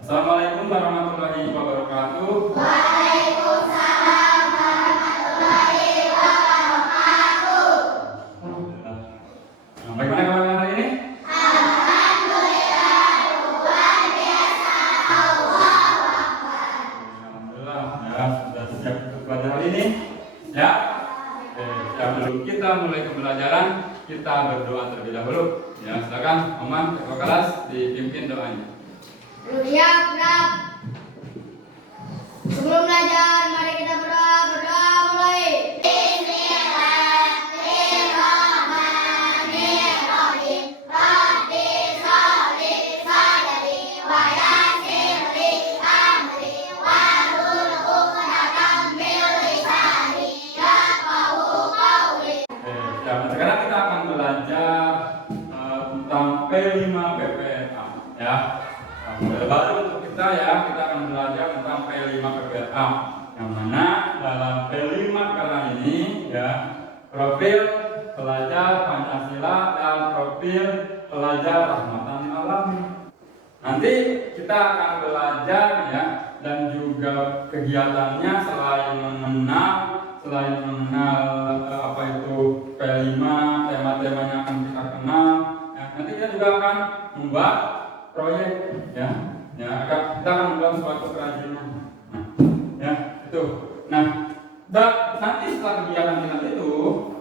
Assalamualaikum warahmatullahi wabarakatuh. Waalaikumsalam warahmatullahi wabarakatuh. Bagaimana kabar hari ini? Alhamdulillah, luar biasa. Allahu Akbar. Alhamdulillah, ya sudah siap untuk belajar hari ini. Ya. Oke, sebelum kita mulai pembelajaran, kita berdoa terlebih dahulu. Ya, silakan Oman ketua kelas dipimpin doanya. Siap, Rab. Sebelum belajar, mari kita berdoa mulai. Bismillahirrahmanirrahim. Rabbi sholli sadri wa yassir li amri wahlul 'uqdatam min lisani yafqahu qawli. Oke, ya, sekarang kita akan belajar tentang P5 PPLA. Ya. Baru untuk kita ya, kita akan belajar tentang P5 PPLA. Yang mana dalam P5 kali ini ya, profil pelajar Pancasila dan profil pelajar Rahmatan lil Alamin. Nanti kita akan belajar ya, dan juga kegiatannya selain mengenal apa itu P5, tema-temanya akan kita kenal. Ya, nanti kita juga akan membuat proyek ya, kita akan membuat suatu kerajinan. Nah, ya itu. Nah, nanti setelah kegiatan kita itu,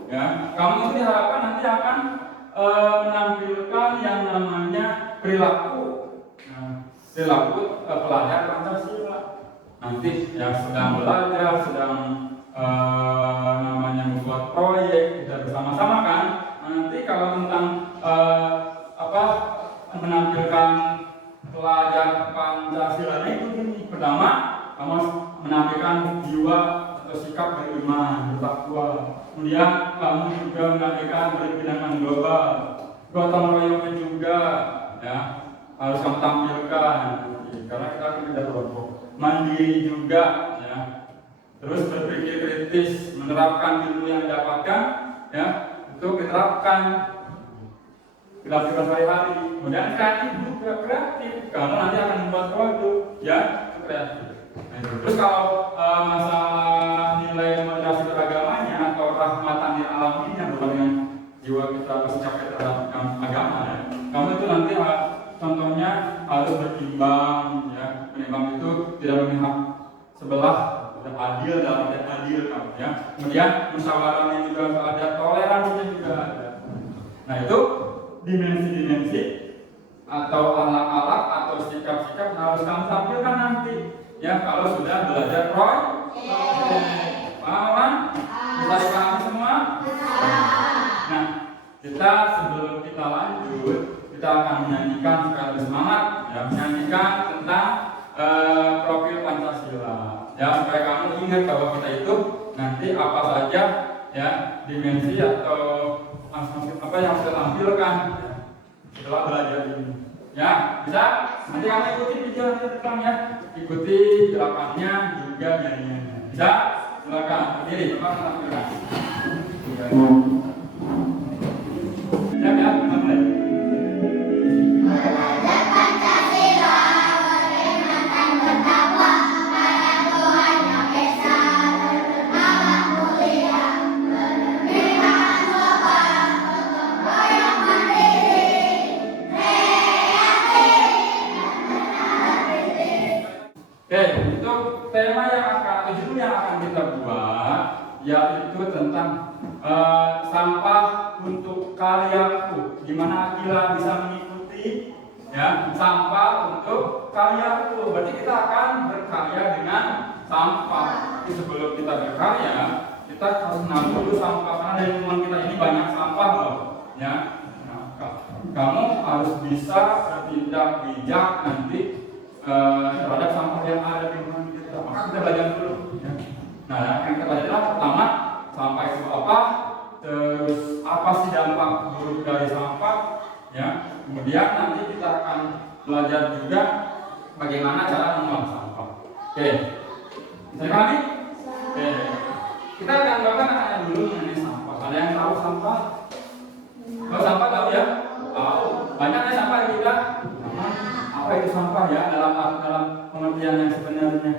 ya, kamu itu diharapkan nanti akan menampilkan yang namanya perilaku, perilaku pelajar Pancasila. Nanti ya sedang belajar, sedang namanya membuat proyek kita bersama-sama kan. Nanti kalau tentang menampilkan pelajar Pancasila itu gini. Pertama, kamu menampilkan jiwa atau sikap beriman, bertakwa. Kemudian kamu juga menampilkan berkepentingan global, gotong royongnya juga, ya harus kamu tampilkan. Karena kita akan kerja kelompok. Mandiri juga, ya. Terus berpikir kritis, menerapkan ilmu yang didapatkan, ya, untuk diterapkan sehari-hari. Kemudian kreatif juga, kreatif. Kamu nanti akan membuat produk, ya, kreatif. Terus kalau masalah nilai moderasi beragamanya atau rahmatan lil alamin yang berhubungan dengan jiwa kita bersikap kita terhadap agama, ya. Kamu itu nanti contohnya harus berimbang, ya. Berimbang itu tidak memihak sebelah, tidak adil dalam arti adil, ya. Kemudian musyawarahnya juga ada, toleransinya juga ada. Nah itu dimensi-dimensi atau alat-alat atau sikap-sikap harus kamu tampilkan nanti ya kalau sudah belajar paham? Bisa dipahami semua? Nah, kita sebelum kita lanjut, kita akan menyanyikan sekali semangat ya, menyanyikan tentang profil Pancasila ya, supaya kamu ingat bahwa kita itu nanti apa saja ya dimensi atau apa yang kita tampilkan setelah belajar ini ya, bisa? Nanti kamu ikuti video di depan ya, ikuti gerakannya juga nyanyiannya, bisa? Silakan berdiri, coba tampilkan ya, kita mulai. Belajar Pancasila, beriman bertakwa pada Tuhan Yang Esa, bernama mulia, berpihak global, gotong royong mandiri, kreatif dan kritis. Oke, untuk tema yang akan, judul yang akan kita buat yaitu tentang sampah untuk karyaku. Gimana Akila bisa mengikuti ya, sampah untuk karyaku. Berarti kita akan berkarya dengan sampah. Jadi sebelum kita berkarya, kita harus kenal dulu sampah, karena di lingkungan kita ini banyak sampah loh. Ya, nah, kamu harus bisa bertindak bijak nanti terhadap sampah yang ada di lingkungan kita. Maka kita belajar dulu. Ya. Nah, yang kita belajar pertama, sampah itu apa? Terus apa sih dampak buruk dari sampah? Ya. Kemudian nanti kita akan belajar juga bagaimana cara mengolah sampah. Oke. Bisa dipahami? Oke. Kita akan bahkan dulu mengenai sampah. Ada yang tahu sampah? Tahu sampah tahu ya? Tahu. Banyak ya sampah di kita. Apa itu sampah ya dalam pengertian yang sebenarnya.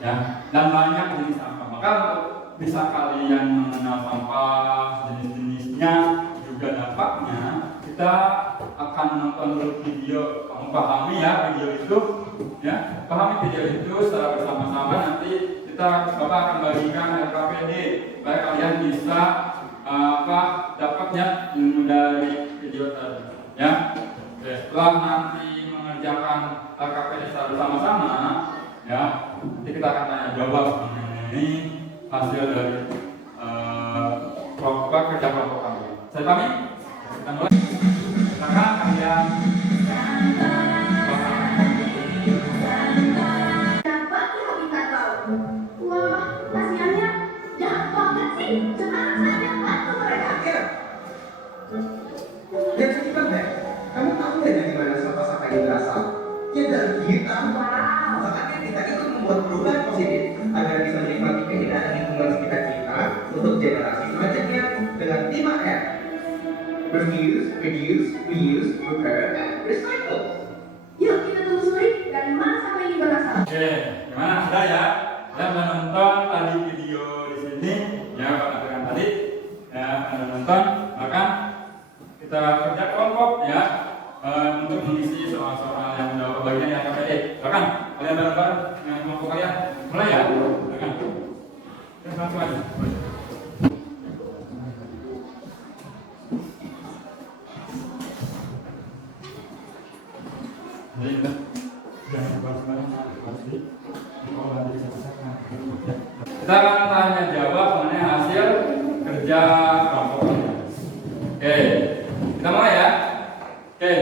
Ya, dan banyak jenis sampah. Maka untuk bisa kalian mengenal sampah, jenis-jenisnya, juga dampaknya, kita akan menonton dulu video. Kamu pahami ya video itu, ya, pahami video itu secara bersama-sama. Nanti Bapak akan bagikan LKPD supaya kalian bisa dapatnya ilmu dari video tadi. Ya, setelah nanti mengerjakan LKPD secara bersama-sama, ya, nanti kita akan tanya jawab mengenai hasil dari kerja kelompok kami. Saya pamit. Kita mulai. Silakan kalian. Dapat di habitat laut. Wah, kasihannya jahat banget sih. Sekarang saya bantu mereka. Ya cepat deh. Kamu tahu nggak dari mana sampah-sampah ini berasal? Ya dari kita. Wow. Makanya kita itu membuat perubahan positif agar bisa menikmati keindahan lingkungan sekitar kita untuk generasi selanjutnya dengan 5R. Reduce, reuse, repair, and recycle. Yuk kita telusuri dari mana sampah ini berasal. Oke, gimana? Sudah ya? Dan menonton tadi video di sini, ya Pak tadi, ya Anda nonton, maka kita kerja kelompok ya untuk mengisi soal-soal yang menjawab bagian yang KPD. Silakan kalian bareng-bareng dengan kelompok kalian, mulai ya. Silakan. Kita langsung aja. Kita akan tanya jawab mengenai hasil kerja kelompok. Oke, kita mulai ya. Oke,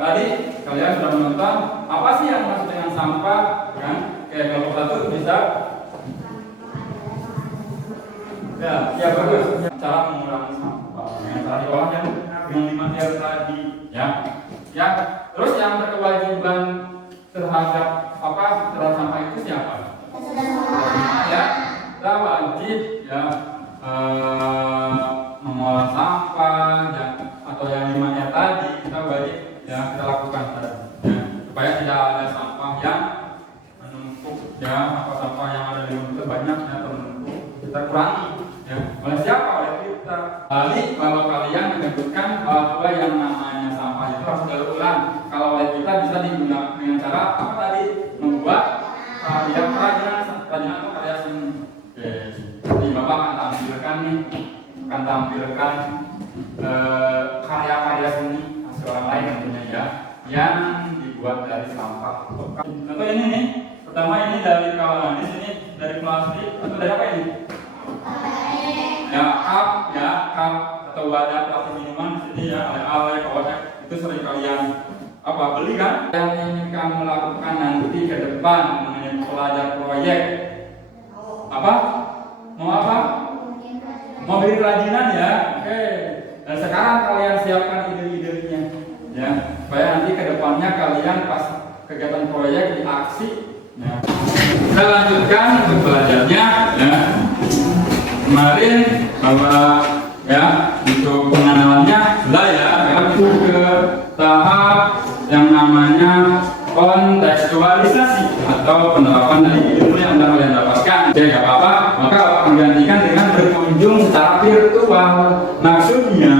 tadi kalian sudah menonton apa sih yang maksud dengan sampah, kan? Oke, kelompok satu bisa. Ya bagus. Cara mengurangi sampah dengan cara di bawah yang 5R tadi, ya. Ya, terus yang berkewajiban terhadap terhadap sampah itu siapa? Ya, kita wajib ya mengolah sampah ya, atau yang 5R tadi kita wajib ya kita lakukan ya, supaya tidak ada sampah yang menumpuk ya, sampah yang ada di rumah itu banyak ya menumpuk, kita kurangi ya. Oleh siapa? Oleh kita. Kali kalau kalian menyebutkan bahwa yang namanya sampah itu harus diulang. Kalau oleh kita bisa digunakan dengan cara apa tadi? Membuat kerajinan atau karya seni. Oke, jadi Bapak akan tampilkan karya-karya seni hasil orang lain tentunya ya, yang dibuat dari sampah. Contoh ini nih, pertama ini dari kawan di sini dari plastik atau dari apa ini? Ya cup atau wadah plastik minuman di sini ya, ale-ale, kawannya itu sering kalian beli kan? Yang ingin kamu lakukan nanti ke depan mengenai pelajar proyek mau apa? Mau beli kerajinan ya? Oke. Dan sekarang kalian siapkan ide-idenya ya, supaya nanti ke depannya kalian pas kegiatan proyek di aksi ya. Kita lanjutkan untuk belajarnya ya. Kemarin bahwa ya untuk pengenalannya sudah ya, masuk ke tahap yang namanya kontekstualisasi atau penerapan dari ilmu yang Anda kalian dapatkan. Oke, nggak apa-apa, maka akan gantikan dengan berkunjung secara virtual. Maksudnya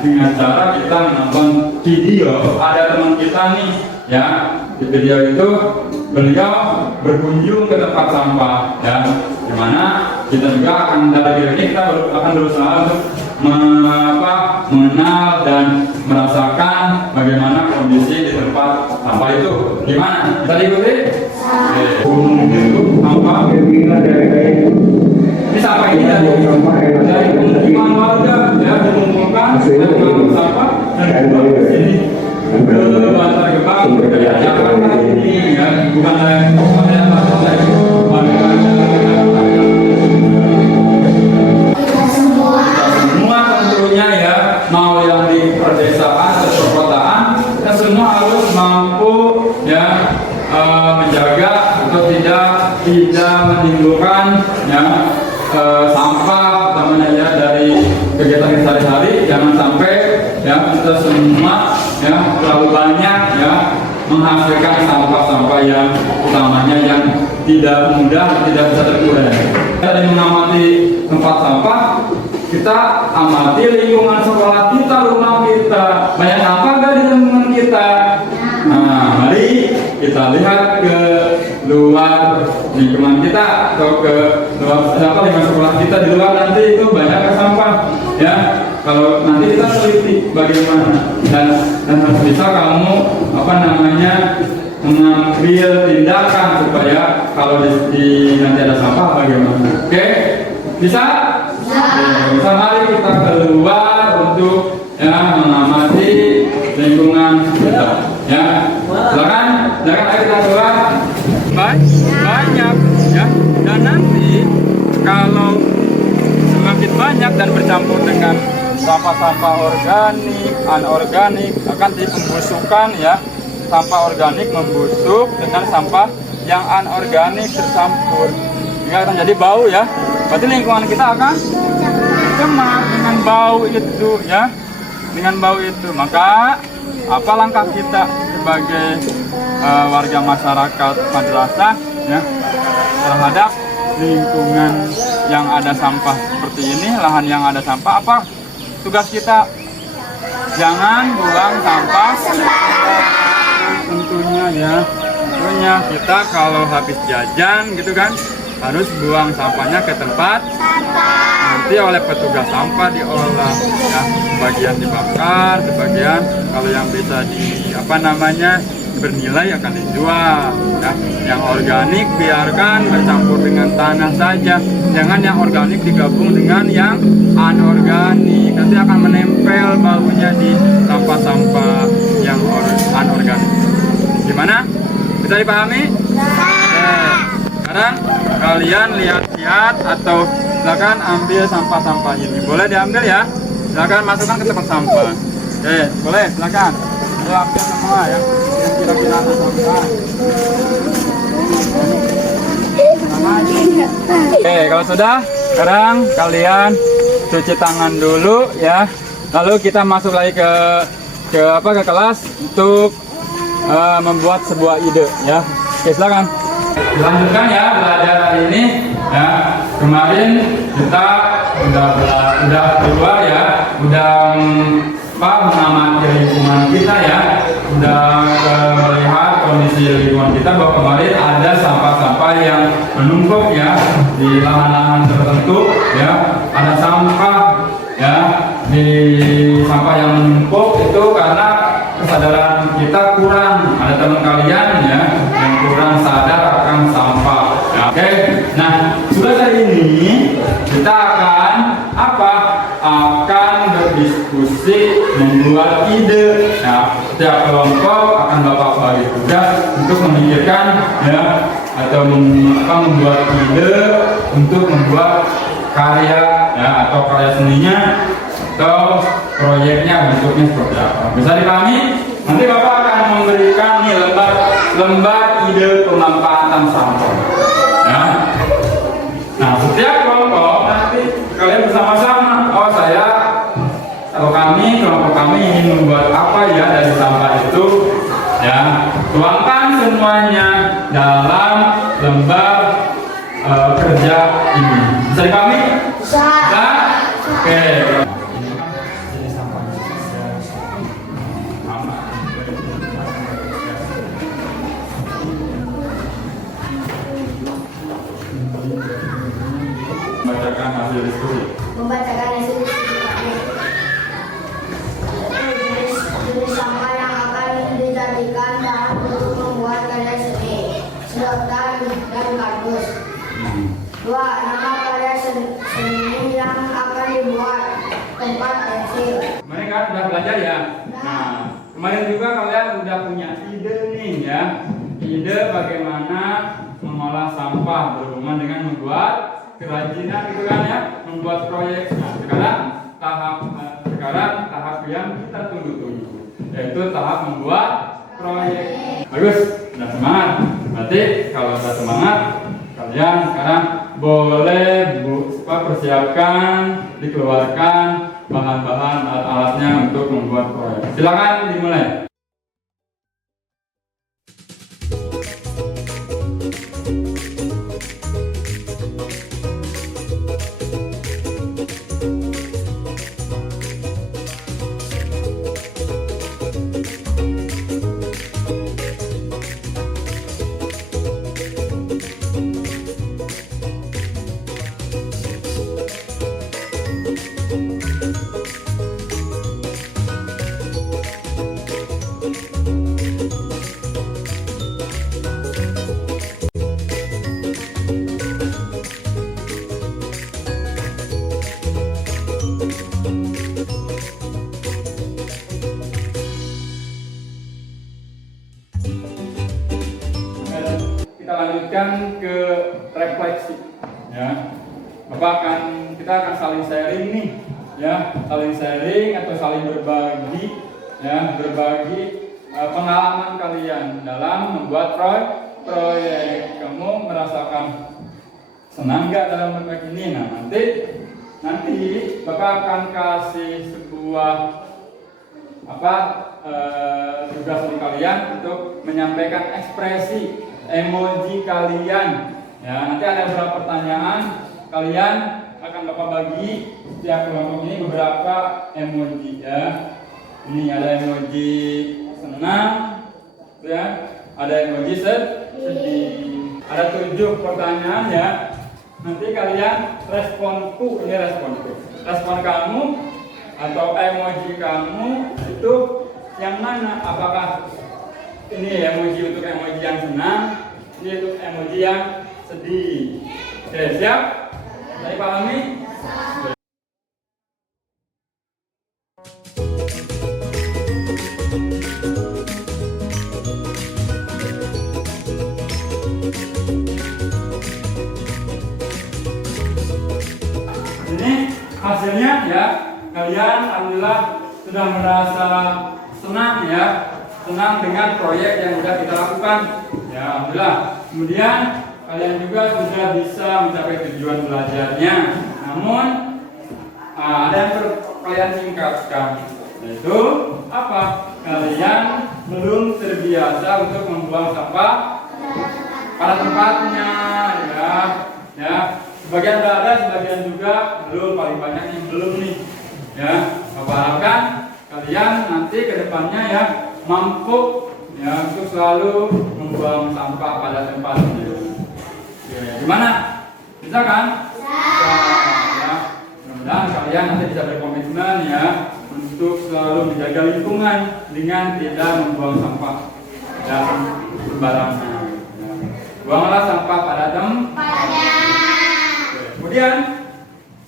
dengan cara kita menonton video. Ada teman kita nih ya, di video itu beliau berkunjung ke tempat sampah ya, dimana kita juga akan dari video ini kita akan berusaha untuk mengenal dan merasakan bagaimana kondisi di tempat sampah itu gimana. Bisa diikuti? Sampah ini sampah ini dari pemukiman warga ya, dikumpulkan dengan sampah dan dibuang ke sini ke Bantar Gebang Jakarta ini ya, bukan semua tentunya ya, mau yang di perdesaan atau perkotaan, kita semua harus mampu ya menjaga atau tidak menimbulkan ya sampah utamanya ya dari kegiatan sehari-hari. Jangan sampai ya kita semua ya terlalu banyak ya menghasilkan sampah-sampah yang utamanya yang tidak mudah, tidak bisa terurai. Dari mengamati tempat sampah, kita amati lingkungan sekolah kita, rumah kita, banyak sampah nggak di lingkungan kita. Nah, mari kita lihat ke luar lingkungan kita atau ke luar lingkungan sekolah kita di luar, nanti itu banyak sampah ya. Kalau nanti kita teliti bagaimana dan harus bisa kamu mengambil tindakan supaya kalau di nanti ada sampah bagaimana. Oke? Bisa? Bisa. Mari kita keluar untuk ya mengamati lingkungan kita. Ya. Silakan ayo kita keluar. Banyak ya. Dan nanti kalau semakin banyak dan bercampur dengan sampah-sampah organik, anorganik akan dipembusukan ya. Sampah organik membusuk dengan sampah yang anorganik tercampur, sehingga akan jadi bau ya. Berarti lingkungan kita akan cemar dengan bau itu ya. Dengan bau itu, maka apa langkah kita sebagai warga masyarakat madrasah ya terhadap lingkungan yang ada sampah seperti ini, lahan yang ada sampah? Apa tugas kita? Jangan buang sampah tentunya ya. Tentunya kita kalau habis jajan gitu kan harus buang sampahnya ke tempat nanti oleh petugas sampah diolah ya. Sebagian dibakar, sebagian kalau yang bisa bernilai akan dijual ya. Yang organik biarkan bercampur dengan tanah saja, jangan yang organik digabung dengan yang anorganik, nanti akan menempel baunya di sampah-sampah yang anorganik. Gimana? Bisa dipahami? Sekarang kalian lihat-lihat atau silakan ambil sampah-sampah ini. Boleh diambil ya? Silakan masukkan ke tempat sampah. Boleh, silakan. Ayo ambil semua ya. Kira-kira ada sampah. Kalau sudah, sekarang kalian cuci tangan dulu ya. Lalu kita masuk lagi ke kelas untuk membuat sebuah ide ya. Oke, silakan. Dilanjutkan ya belajar hari ini ya. Kemarin kita udah keluar ya, udah mengamati lingkungan kita ya, udah melihat kondisi lingkungan kita bahwa kemarin ada sampah-sampah yang menumpuk ya di lahan-lahan tertentu ya. Ada sampah ya di sampah yang menumpuk itu karena kesadaran kita kurang. Ada teman kalian ya yang kurang sadar akan sampah ya. Oke, nah sudah kali ini kita akan berdiskusi, membuat ide ya. Setiap kelompok akan Bapak bagi tugas untuk memikirkan ya atau membuat ide untuk membuat karya ya atau karya seninya atau proyeknya bentuknya seperti apa. Bisa dipahami? Nanti Bapak akan memberikan nih lembar ide pemanfaatan sampah. Ya. Nah, setiap kelompok nanti kalian bersama-sama. Kelompok kami ingin membuat apa ya dari sampah itu ya. Tuangkan semuanya dalam lembar kerja ini. Bisa dipahami? Bisa. Oke. Membacakan hasil diskusi. Jenis sampah yang akan dijadikan bahan untuk membuat karya seni, sedotan dan kardus. 2. Nama karya seni yang akan dibuat, tempat pensil. Kemarin kan sudah belajar ya. Nah, kemarin juga kalian udah punya ide nih ya. Ide bagaimana mengolah sampah berhubungan dengan membuat kerajinan gitu kan ya, membuat proyek. Nah, sekarang tahap yang kita tunggu-tunggu, yaitu tahap membuat proyek. Bagus, sudah semangat. Berarti kalau sudah semangat, kalian sekarang boleh persiapkan, dikeluarkan bahan-bahan alat-alatnya untuk membuat proyek. Silakan dimulai. Kita lanjutkan ke refleksi, ya. Kita akan saling sharing nih, ya, saling sharing atau saling berbagi, ya, pengalaman kalian dalam membuat proyek. Kamu merasakan senang nggak dalam proyek ini? Nah, nanti Bapak akan kasih sebuah tugas untuk kalian untuk menyampaikan ekspresi emoji kalian, ya. Nanti ada beberapa pertanyaan, kalian akan Bapak bagi setiap kelompok ini beberapa emoji, ya. Ini ada emoji senang, ya, ada emoji sedih. Ada 7 pertanyaan, ya. Nanti kalian responku, ini responku. Respon kamu atau emoji kamu itu yang mana? Apakah ini emoji untuk emoji yang senang, ini untuk emoji yang sedih? Oke, siap? Saya pahami? Ini hasilnya, ya. Kalian alhamdulillah sudah merasa senang, ya. Senang dengan proyek yang sudah kita lakukan, ya, alhamdulillah. Kemudian kalian juga sudah bisa mencapai tujuan belajarnya. Namun ada yang perlu kalian tingkatkan, yaitu apa? Kalian belum terbiasa untuk membuang sampah pada tempatnya, ya. Sebagian sudah ada, sebagian juga belum. Paling banyak yang belum nih, ya. Bapak harapkan kalian nanti ke depannya, ya, mampu, ya, untuk selalu membuang sampah pada tempatnya. Gimana? Bisa kan? Bisa. Ya. Mudah-mudahan kalian nanti bisa berkomitmen, ya, untuk selalu menjaga lingkungan dengan tidak membuang sampah dan sembarangan. Ya. Buanglah sampah pada tempatnya. Kemudian,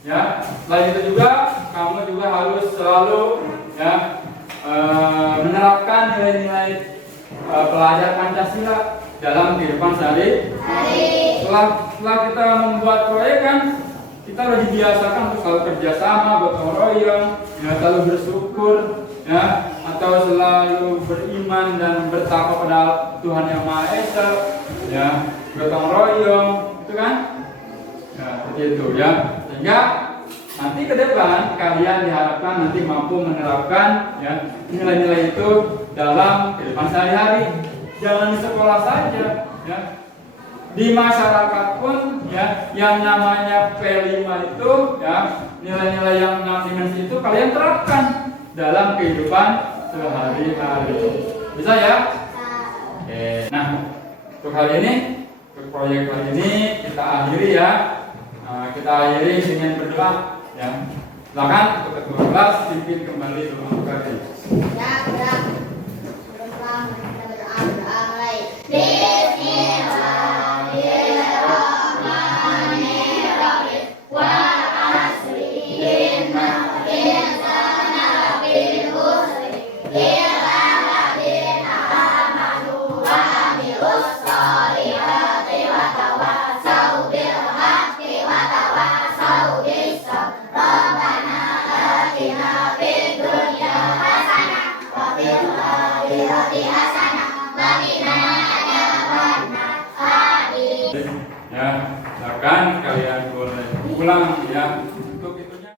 ya, selain itu juga kamu juga harus selalu, ya, menerapkan nilai-nilai pelajar Pancasila dalam kehidupan sehari-hari. Setelah kita membuat proyek kan, kita harus dibiasakan untuk selalu kerjasama, gotong royong, ya, selalu bersyukur, ya, atau selalu beriman dan bertakwa pada Tuhan Yang Maha Esa, ya, gotong royong, itu kan, ya, seperti itu, ya. Sehingga nanti ke depan kalian diharapkan nanti mampu menerapkan, ya, nilai-nilai itu dalam kehidupan sehari-hari. Jangan di sekolah saja, ya. Di masyarakat pun, ya, yang namanya P5 itu, ya, nilai-nilai yang 6 dimensi itu kalian terapkan dalam kehidupan sehari-hari. Bisa, ya? Oke. Nah, untuk kali ini, untuk proyek kali ini kita akhiri, ya. Kita akhiri dengan berdoa, ya. Silakan untuk ketua kelas pimpin kembali doa. Ya, berdoa.